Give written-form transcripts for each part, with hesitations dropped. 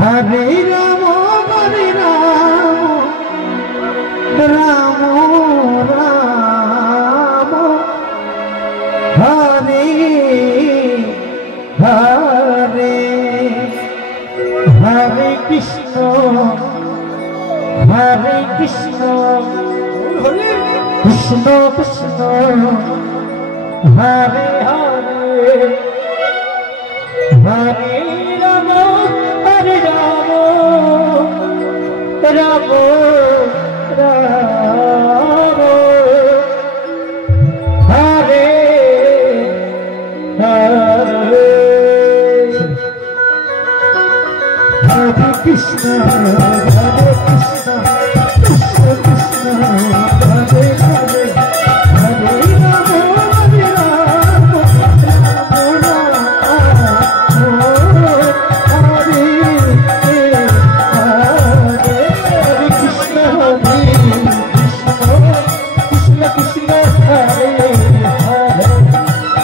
Hare Ram Ram Ram Hare Hare Hare Krishna Krishna Krishna Hare Hare Hare Ram Ram Ram Hare Hare Hare Krishna Krishna Krishna Hare Hare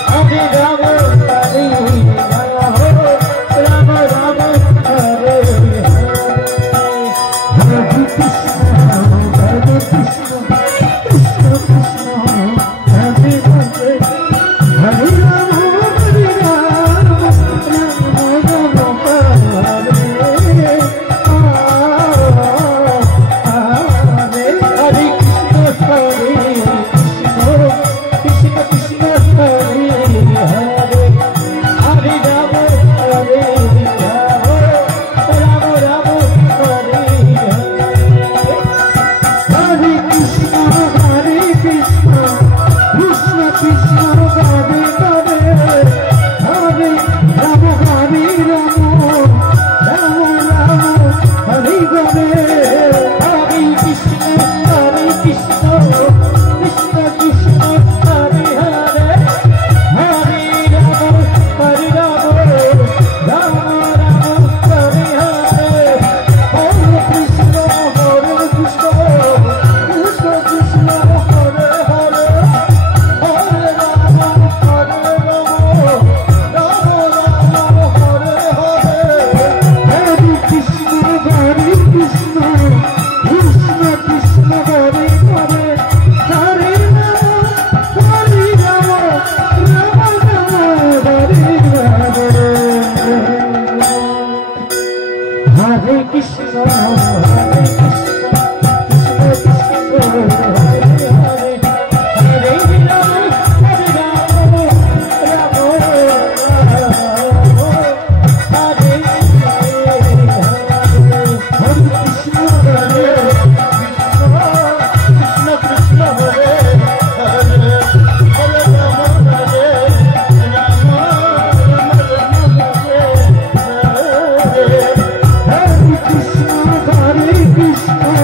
Hare Ram Krishna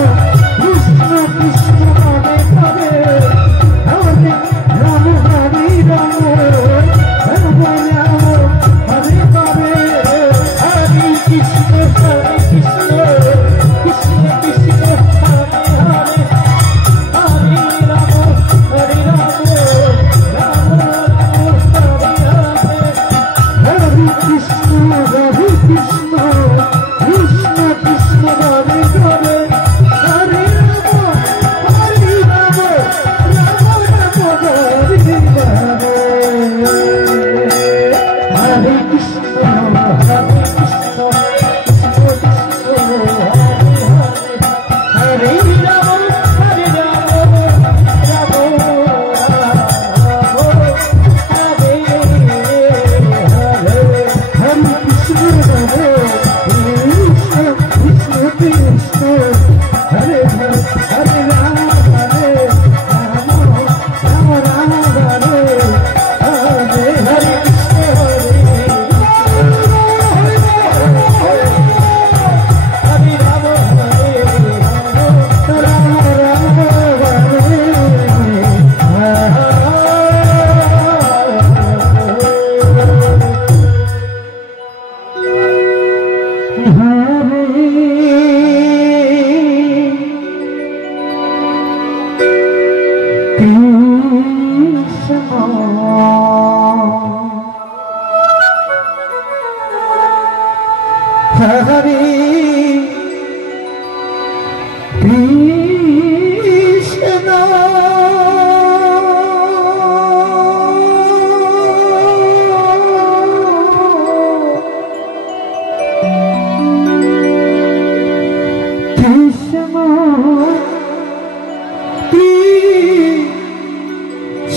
Hare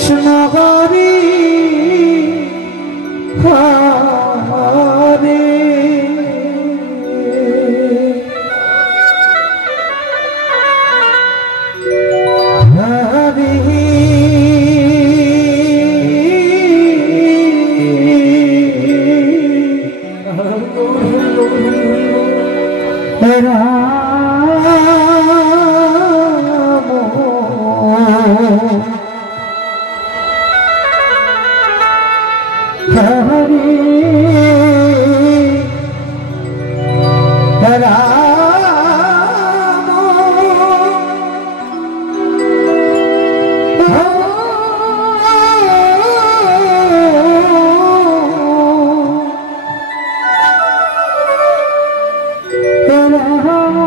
Krishna Hare Hare Ram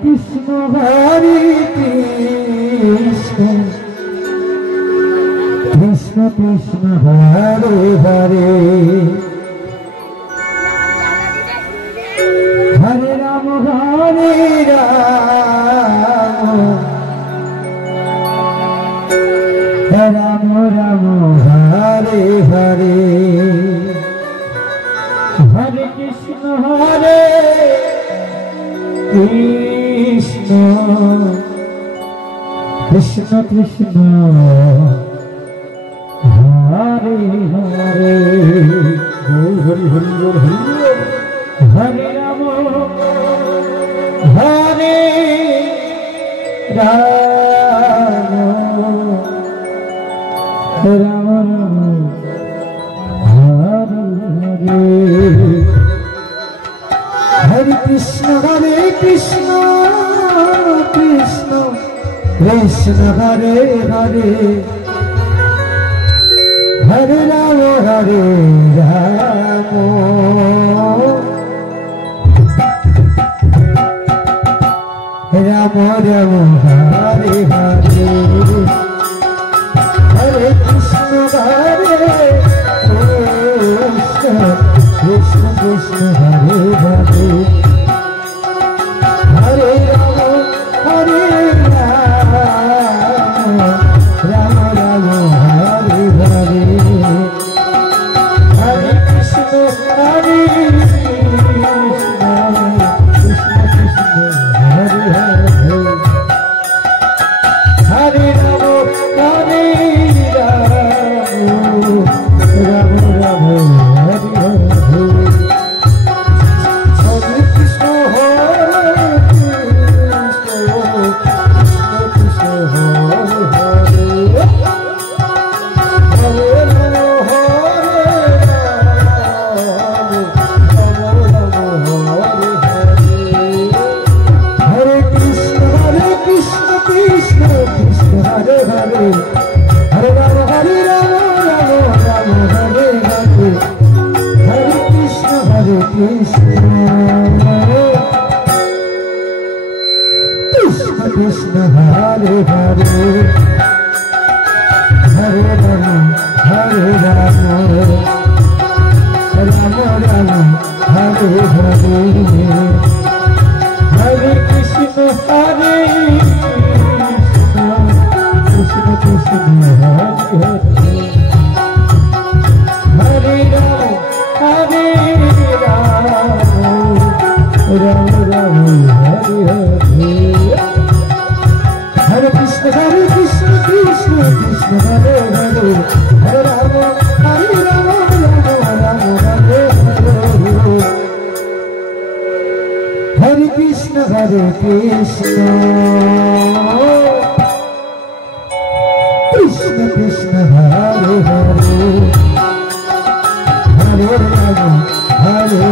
Krishna Hare Krishna Krishna Krishna Hare Hare Hare Rama Hare Rama Rama Hare Hare Hare Krishna Krishna Krishna Hare Hare Hare Hare Rama Hare Rama Rama Rama Hare Hare Krishna Krishna Krishna Hare Hare Hare Rama Hare Rama Rama Rama Hare Hare Hare Krishna Krishna Krishna Hare Hare Hare Rama Hare Rama Rama Rama Hare Hare Hare Krishna Krishna Krishna Hare Hare Hare Rama Hare Rama Rama Rama Hare Hare Krishna Krishna Hare Hare Hare Rama Hare Krishna Krishna Krishna Hare Hare Hare Rama Hare Rama Rama Hare Hare Hare Krishna Krishna Hare Hare Hare Rama Hare Rama Rama Rama Hare Hare Hare Krishna Krishna Krishna Hare Hare Hare Rama Hare Rama Rama Rama Hare Hare Hare Krishna Krishna Krishna Hare Hare Hare Rama Hare Rama Rama Rama Hare Hare Hare Krishna Krishna Krishna Hare Hare Hare Rama Hare Rama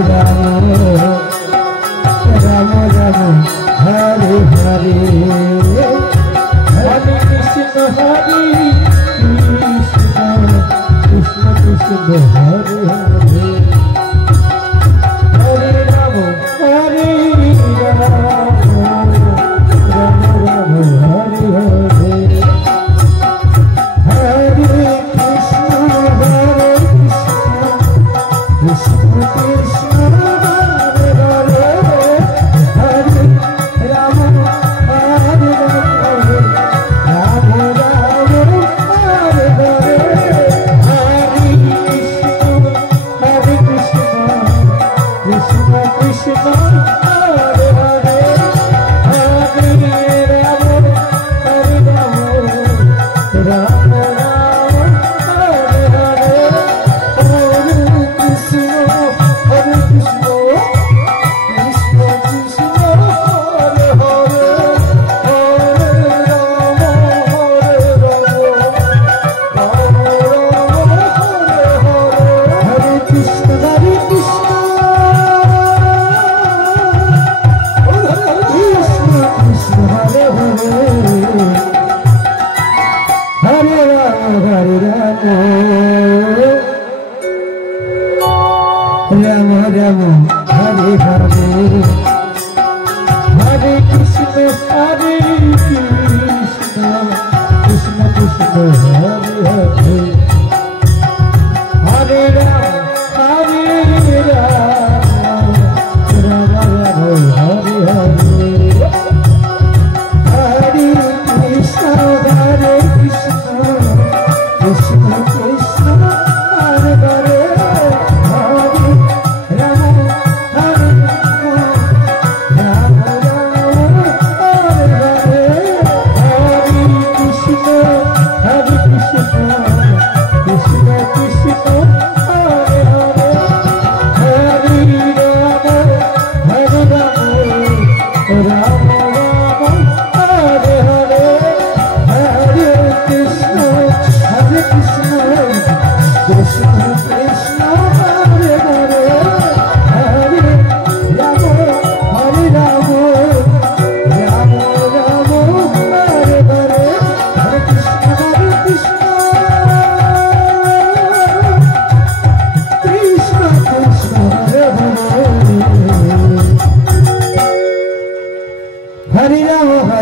Rama Rama Hare Hare Hare Krishna Krishna Krishna Hare Hare Hare Rama Hare Rama Rama Rama Hare Hare Hare Krishna Krishna Krishna Hare Hare Hare Rama Hare Rama Rama Rama Hare Hare Hare Krishna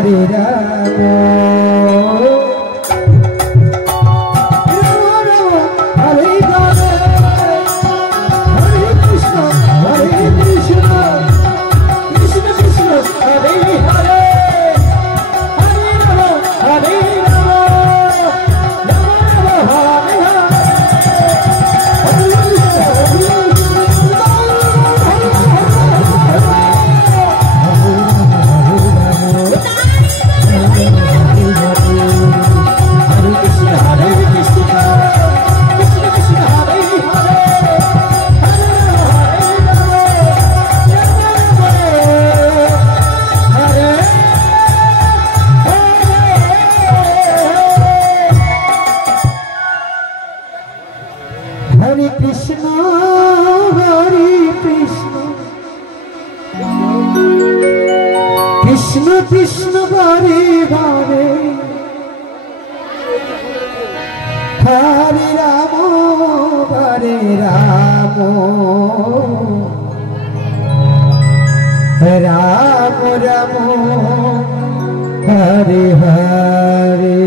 Hare Rama Hare Krishna Krishna Krishna Hare Hare Hare Rama Hare Rama Rama Rama Hare Hare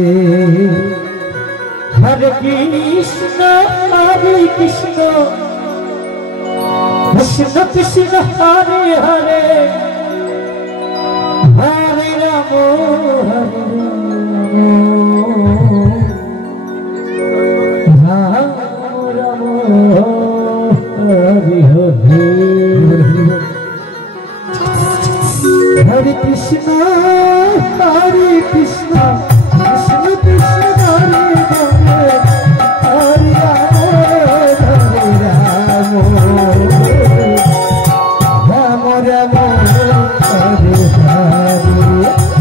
Hare Krishna Krishna Krishna Hare Hare Hare Rama Rama Rama Hare Hare Hare Krishna Krishna Krishna Hare Hare Krishna Hare Hare Rama Hare Rama Rama Rama Hare Hare Hare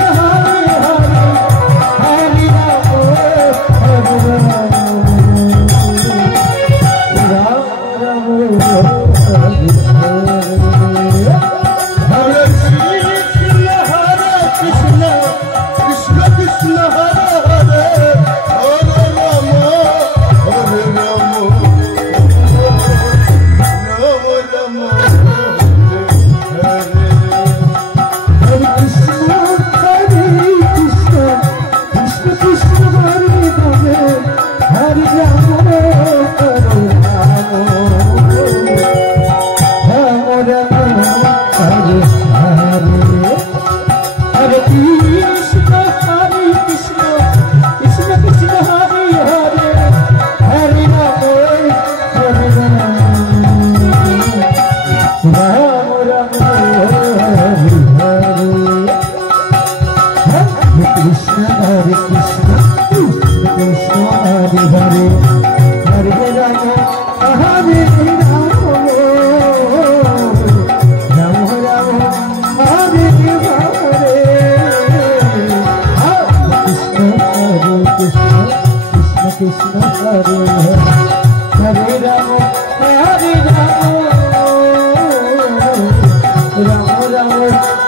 Krishna Hare Krishna Krishna Krishna Hare Hare Hare Rama Hare Rama Rama Rama Hare Hare Hare Krishna Hare Krishna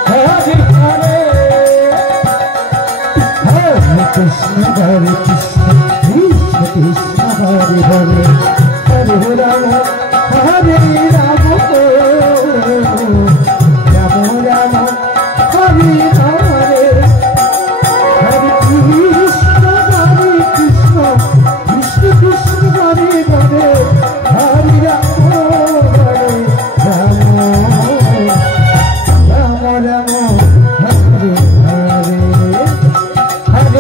Krishna Krishna Hare Hare Hare Rama Hare Rama Rama Rama Hare Hare Hare Krishna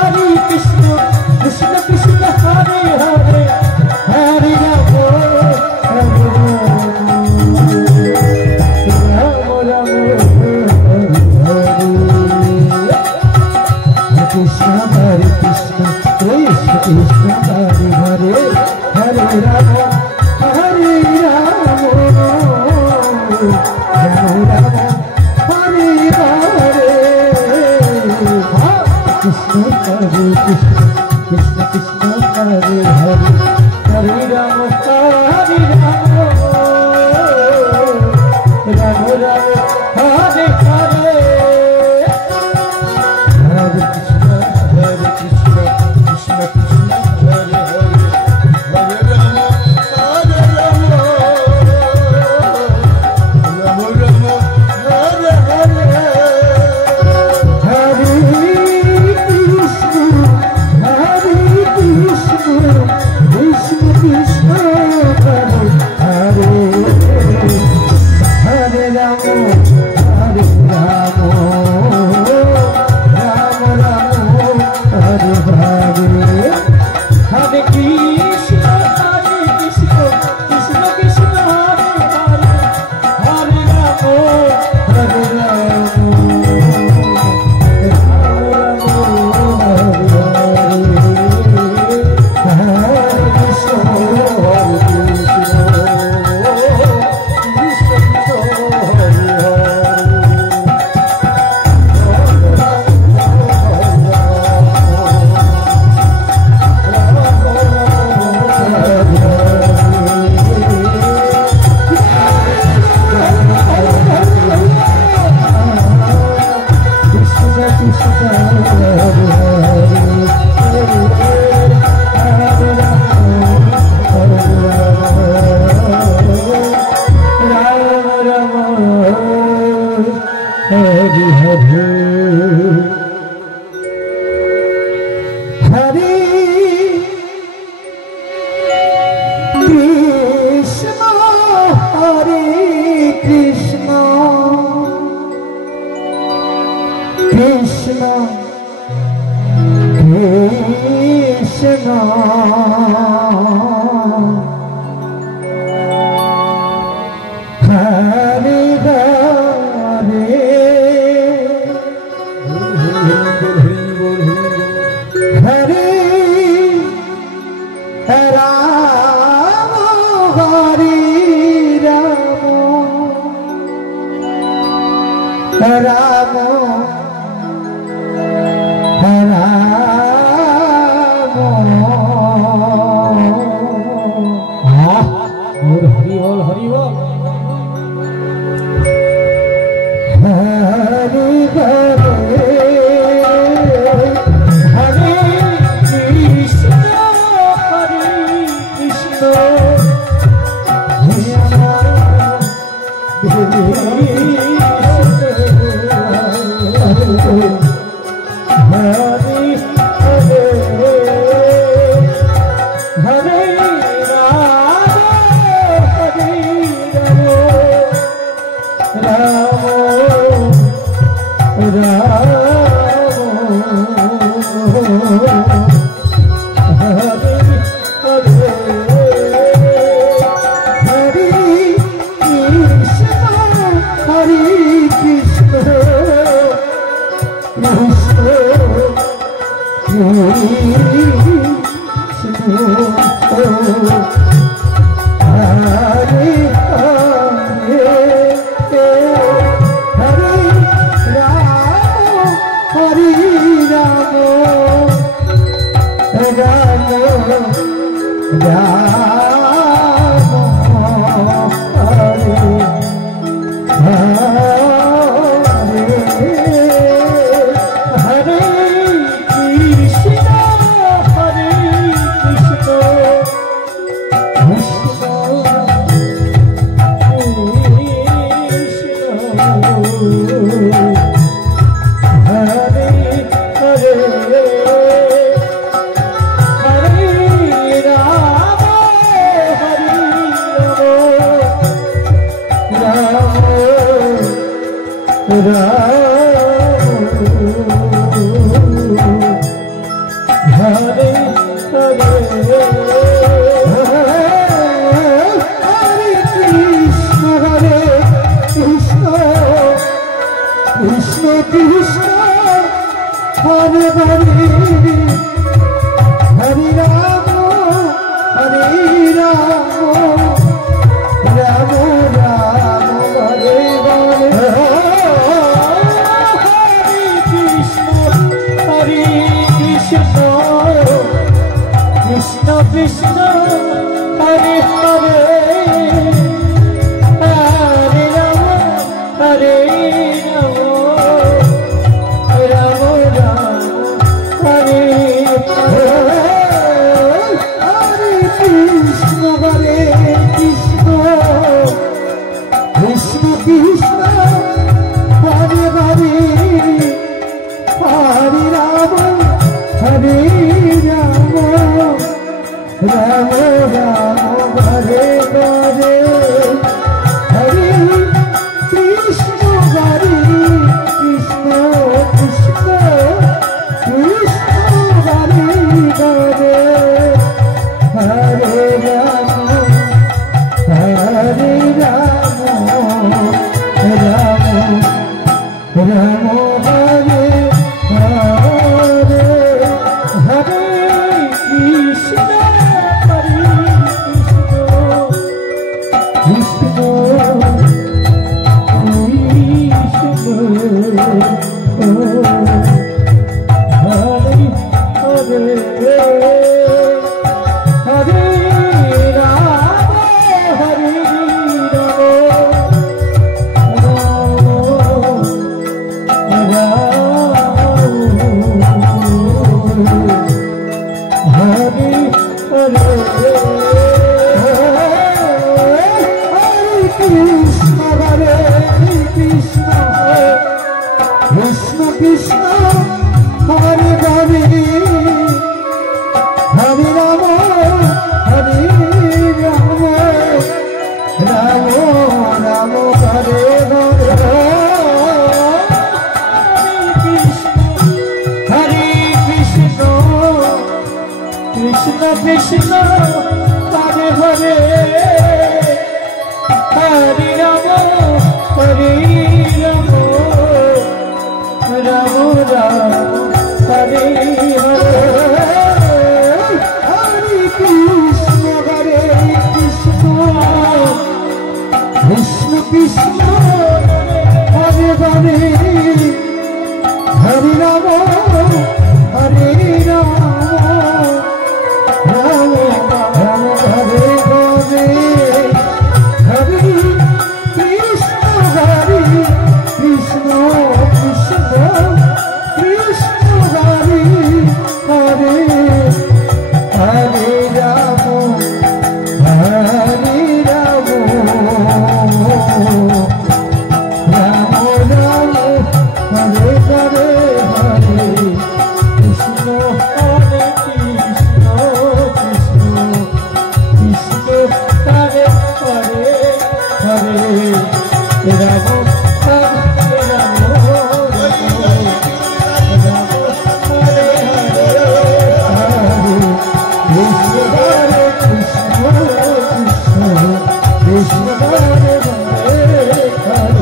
Hare Krishna Krishna Krishna Hare Hare Hare Rama Hare Rama Rama Krishna Hare Krishna Krishna Krishna Hare Hare Hare Rama Hare Rama Rama Rama Hare Hare Krishna Hare Krishna Krishna Krishna Hare Hare Hare Rama Hare Rama Rama Rama Hare Hare Hare Krishna Krishna Krishna Hare Hare Hare Rama Krishna Krishna Hare Hare Hare Rama Hare Rama Rama Rama Hare Hare Hare Krishna Krishna Krishna Hare Hare Hare Rama Hare Rama Krishna Krishna Hare Hare Hare Rama Hare Rama Rama Hare Ram Hare Hare Hare Krishna Hare Krishna Krishna Krishna Hare Hare Hare Ram Hare Ram Ram Ram Hare Hare Hare Krishna Krishna Krishna Hare Hare Hare Rama Hare Rama Rama Rama Hare Hare Hare Krishna Krishna Krishna Hare Hare Hare Rama Hare Rama Rama Rama Hare Hare Hare Krishna Hare Krishna Krishna Krishna Hare Hare Hare Rama Hare Rama Rama Rama Hare Hare Hare Krishna Hare Krishna Krishna Krishna Hare Hare Hare Rama Hare Rama Rama Rama Hare Hare Hare Krishna Hare Krishna Krishna Krishna Hare Hare Hare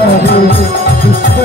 Rama Krishna